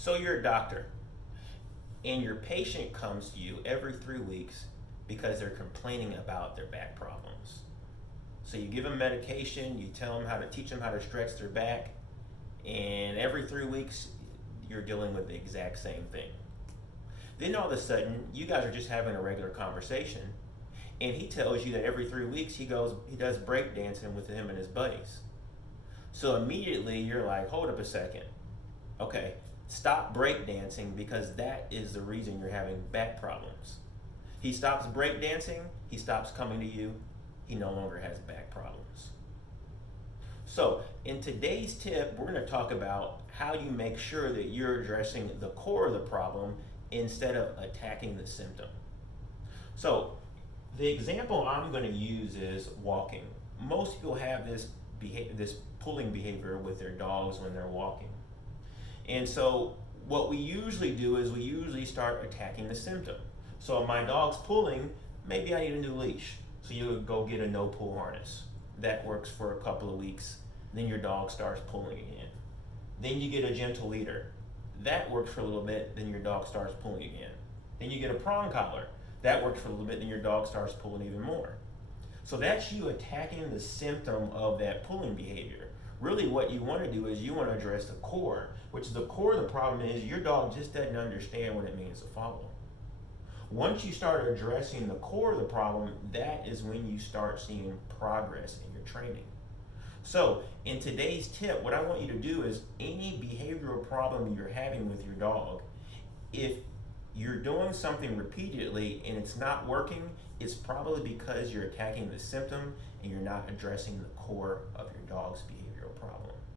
So you're a doctor, and your patient comes to you every 3 weeks because they're complaining about their back problems. So you give them medication, you tell them how to teach them how to stretch their back, and every 3 weeks you're dealing with the exact same thing. Then all of a sudden, you guys are just having a regular conversation, and he tells you that every 3 weeks he does break dancing with him and his buddies. So immediately you're like, hold up a second. Okay, stop breakdancing because that is the reason you're having back problems. He stops breakdancing, he stops coming to you, he no longer has back problems. So, in today's tip, we're going to talk about how you make sure that you're addressing the core of the problem instead of attacking the symptom. So, the example I'm going to use is walking. Most people have this pulling behavior with their dogs when they're walking. And so what we usually do is we usually start attacking the symptom. So if my dog's pulling, maybe I need a new leash. So you would go get a no pull harness. That works for a couple of weeks. Then your dog starts pulling again. Then you get a gentle leader. That works for a little bit, then your dog starts pulling again. Then you get a prong collar. That works for a little bit, then your dog starts pulling even more. So that's you attacking the symptom of that pulling behavior. Really what you want to do is you want to address the core, which is the core of the problem is your dog just doesn't understand what it means to follow. Once you start addressing the core of the problem, that is when you start seeing progress in your training. So in today's tip, what I want you to do is any behavioral problem you're having with your dog, if you're doing something repeatedly and it's not working, it's probably because you're attacking the symptom and you're not addressing the core of your dog's behavior.